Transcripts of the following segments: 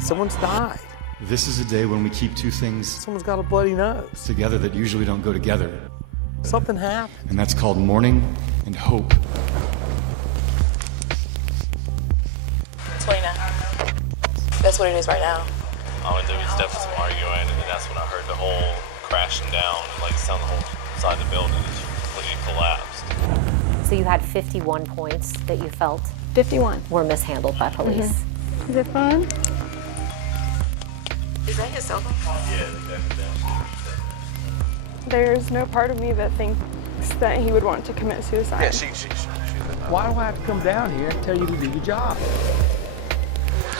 Someone's died. This is a day when we keep two things Someone's got a bloody nose. together that usually don't go together. Something happened. And that's called mourning and hope. It's 29. That's what it is right now. There was definitely some arguing, and then that's when I heard the whole crashing down, and like it sounded the whole side of the building just completely collapsed. So you had 51 points that you felt 51 were mishandled by police. Is it fun? Is that his cell phone? Yeah, definitely. There's no part of me that thinks that he would want to commit suicide. Yeah, she Why do I have to come down here and tell you to do your job? He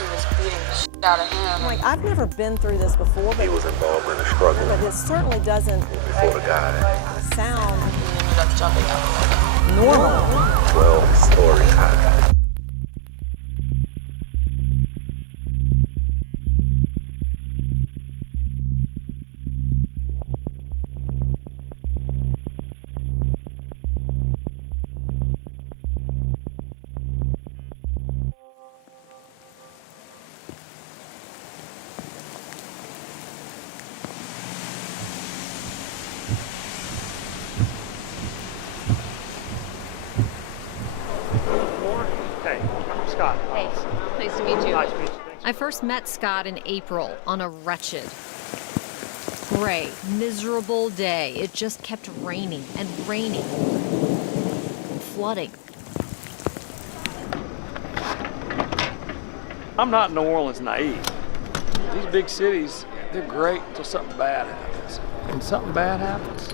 was beating the shit out of him. Like, I've never been through this before, but He was involved in a struggle but it certainly doesn't before the guy. sound He ended up jumping out. normal. 12 stories high. Hey, Scott. Hey, nice to meet you. Nice to meet you. I first met Scott in April on a wretched, gray, miserable day. It just kept raining and raining, flooding. I'm not New Orleans naive. These big cities, they're great until something bad happens. When something bad happens,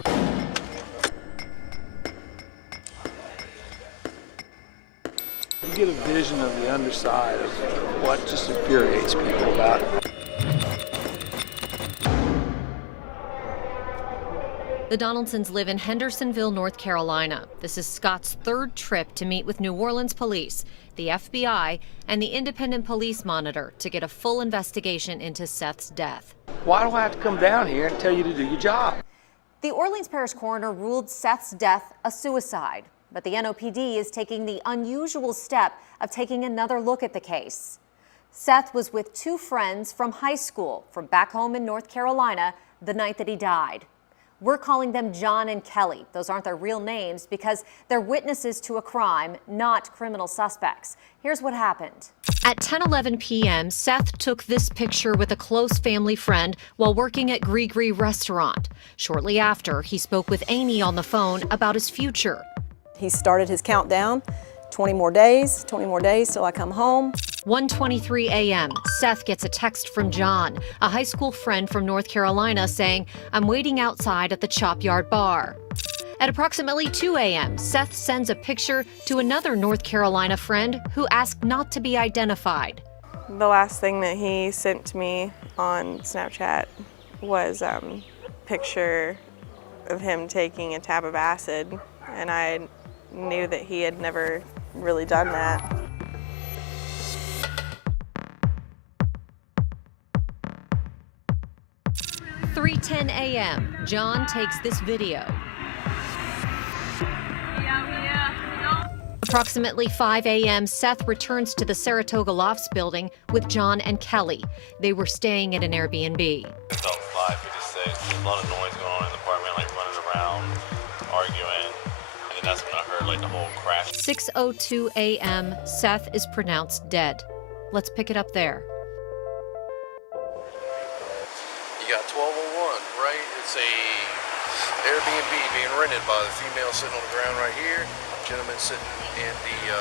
you get a vision of the underside of what just infuriates people about it. The Donaldsons live in Hendersonville, North Carolina. This is Scott's third trip to meet with New Orleans police, the FBI, and the Independent Police Monitor to get a full investigation into Seth's death. Why do I have to come down here and tell you to do your job? The Orleans Parish Coroner ruled Seth's death a suicide, but the NOPD is taking the unusual step of taking another look at the case. Seth was with two friends from high school from back home in North Carolina the night that he died. We're calling them John and Kelly. Those aren't their real names because they're witnesses to a crime, not criminal suspects. Here's what happened. At 10:11 p.m., Seth took this picture with a close family friend while working at Gree Restaurant. Shortly after, he spoke with Amy on the phone about his future. He started his countdown, 20 more days till I come home. 1:23 a.m., Seth gets a text from John, a high school friend from North Carolina, saying, "I'm waiting outside at the Chop Yard Bar." At approximately 2 a.m., Seth sends a picture to another North Carolina friend who asked not to be identified. The last thing that he sent to me on Snapchat was a picture of him taking a tab of acid, and I knew that he had never really done that. At 3:10 a.m., John takes this video. Approximately 5 a.m., Seth returns to the Saratoga Lofts building with John and Kelly. They were staying at an Airbnb. Felt live, we just said there's a lot of noise going on in the apartment, like running around, arguing, and then that's when I heard like the whole crash. 6:02 a.m., Seth is pronounced dead. Let's pick it up there. You got 1201, right? It's a Airbnb being rented by the female sitting on the ground right here, gentleman sitting in the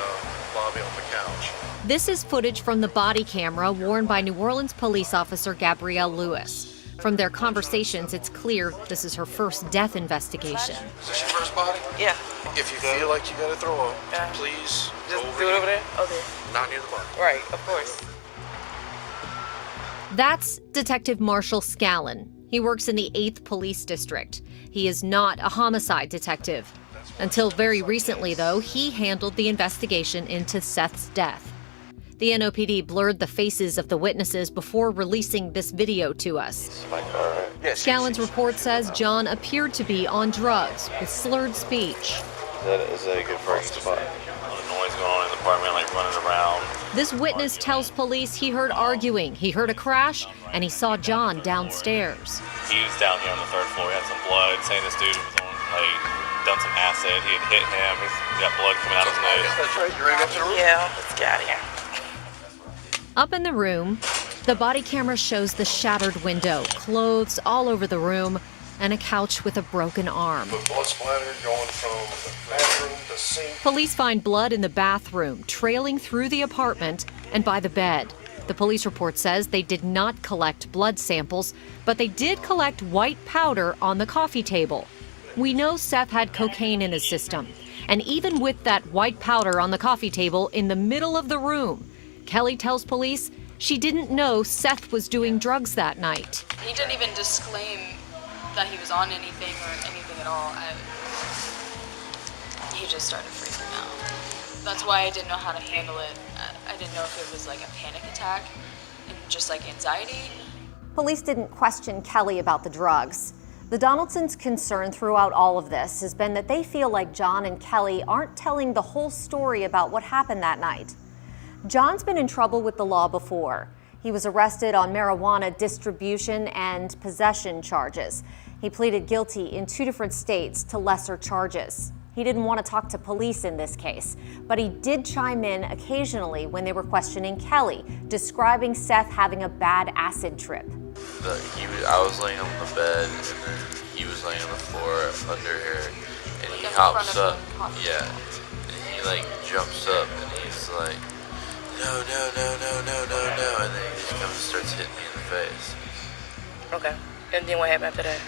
lobby on the couch. This is footage from the body camera worn by New Orleans police officer Gabrielle Lewis. From their conversations, it's clear this is her first death investigation. Is this your first body? Yeah. If you feel like you gotta throw up, Yeah. please Just go do it over here. there? Okay. Not near the body. Right, of course. That's Detective Marshall Scallon. He works in the 8th Police District. He is not a homicide detective. Until very recently, though, he handled the investigation into Seth's death. The NOPD blurred the faces of the witnesses before releasing this video to us. Scallon's report says John appeared to be on drugs with slurred speech. Is that a good parking spot? noise going on in the apartment, like running around. This witness tells police he heard arguing, he heard a crash, and he saw John downstairs. He was down here on the 3rd floor. He had some blood, saying this dude was on, like, done some acid. He had hit him. He's got blood coming out of his nose. That's right. You ready to go to the room? Yeah, let's get out of here. Up in the room, the body camera shows the shattered window, clothes all over the room, and a couch with a broken arm. Blood splatter going from the bathroom to sink. Police find blood in the bathroom, trailing through the apartment and by the bed. The police report says they did not collect blood samples, but they did collect white powder on the coffee table. We know Seth had cocaine in his system, and even with that white powder on the coffee table in the middle of the room, Kelly tells police she didn't know Seth was doing drugs that night. He didn't even disclaim that he was on anything or anything at all. He just started freaking out. That's why I didn't know how to handle it. I didn't know if it was like a panic attack and just like anxiety. Police didn't question Kelly about the drugs. The Donaldsons' concern throughout all of this has been that they feel like John and Kelly aren't telling the whole story about what happened that night. John's been in trouble with the law before. He was arrested on marijuana distribution and possession charges. He pleaded guilty in 2 different states to lesser charges. He didn't want to talk to police in this case, but he did chime in occasionally when they were questioning Kelly, describing Seth having a bad acid trip. I was laying on the bed, and then he was laying on the floor under here, and he hops up. Yeah, and he like jumps up, and he's like, no, and then he just comes and starts hitting me in the face. Okay. And then what happened after that?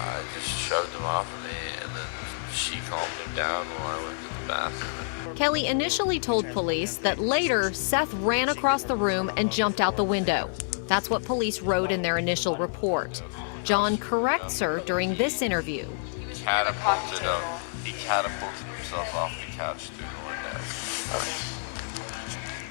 I just shoved him off of me, and then she calmed him down while I went to the bathroom. Kelly initially told police that later Seth ran across the room and jumped out the window. That's what police wrote in their initial report. John corrects her during this interview. He catapulted himself off the couch through the window.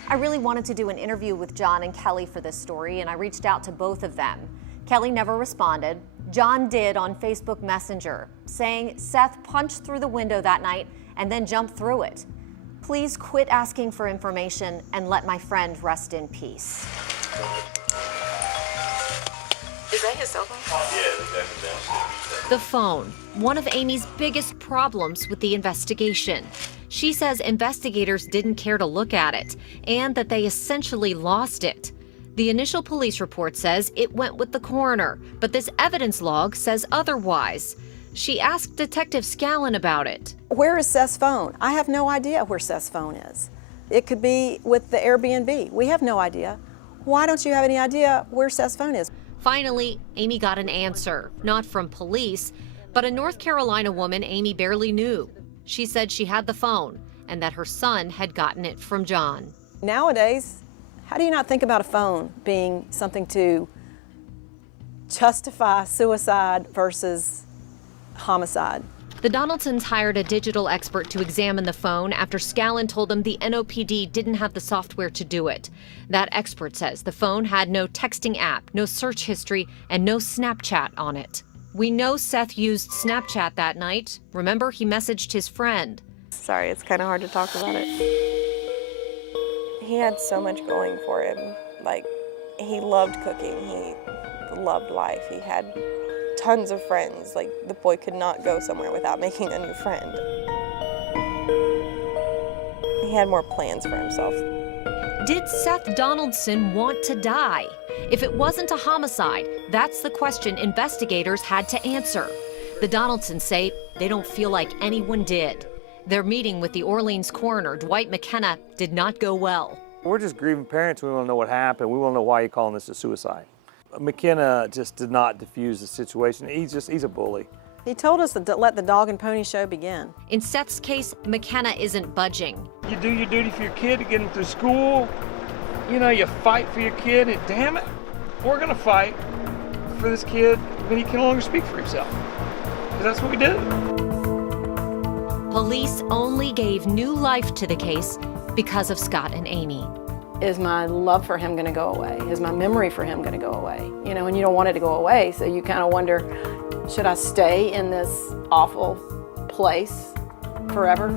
I really wanted to do an interview with John and Kelly for this story, and I reached out to both of them. Kelly never responded. John did on Facebook Messenger, saying Seth punched through the window that night and then jumped through it. Please quit asking for information and let my friend rest in peace. Is that his cell phone? The phone, one of Amy's biggest problems with the investigation. She says investigators didn't care to look at it and that they essentially lost it. The initial police report says it went with the coroner, but this evidence log says otherwise. She asked Detective Scallon about it. Where is Seth's phone? I have no idea where Seth's phone is. It could be with the Airbnb. We have no idea. Why don't you have any idea where Seth's phone is? Finally, Amy got an answer, not from police, but a North Carolina woman Amy barely knew. She said she had the phone and that her son had gotten it from John. Nowadays, how do you not think about a phone being something to justify suicide versus homicide? The Donaldsons hired a digital expert to examine the phone after Scallon told them the NOPD didn't have the software to do it. That expert says the phone had no texting app, no search history, and no Snapchat on it. We know Seth used Snapchat that night. Remember, he messaged his friend. Sorry, it's kind of hard to talk about it. He had so much going for him. Like, he loved cooking. He loved life. He had tons of friends. Like, the boy could not go somewhere without making a new friend. He had more plans for himself. Did Seth Donaldson want to die? If it wasn't a homicide, that's the question investigators had to answer. The Donaldsons say they don't feel like anyone did. Their meeting with the Orleans coroner, Dwight McKenna, did not go well. We're just grieving parents. We want to know what happened. We want to know why you're calling this a suicide. McKenna just did not diffuse the situation. He's a bully. He told us to let the dog and pony show begin. In Seth's case, McKenna isn't budging. You do your duty for your kid to get him through school. You know, you fight for your kid, and damn it, we're going to fight for this kid when he can no longer speak for himself. Because that's what we do. Police only gave new life to the case because of Scott and Amy. Is my love for him going to go away? Is my memory for him going to go away? You know, and you don't want it to go away, so you kind of wonder, should I stay in this awful place forever?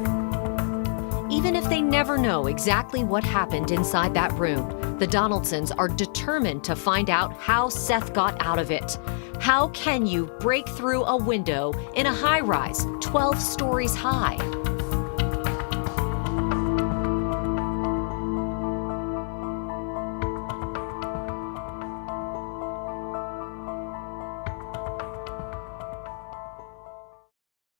Even if they never know exactly what happened inside that room, the Donaldsons are determined to find out how Seth got out of it. How can you break through a window in a high-rise 12 stories high?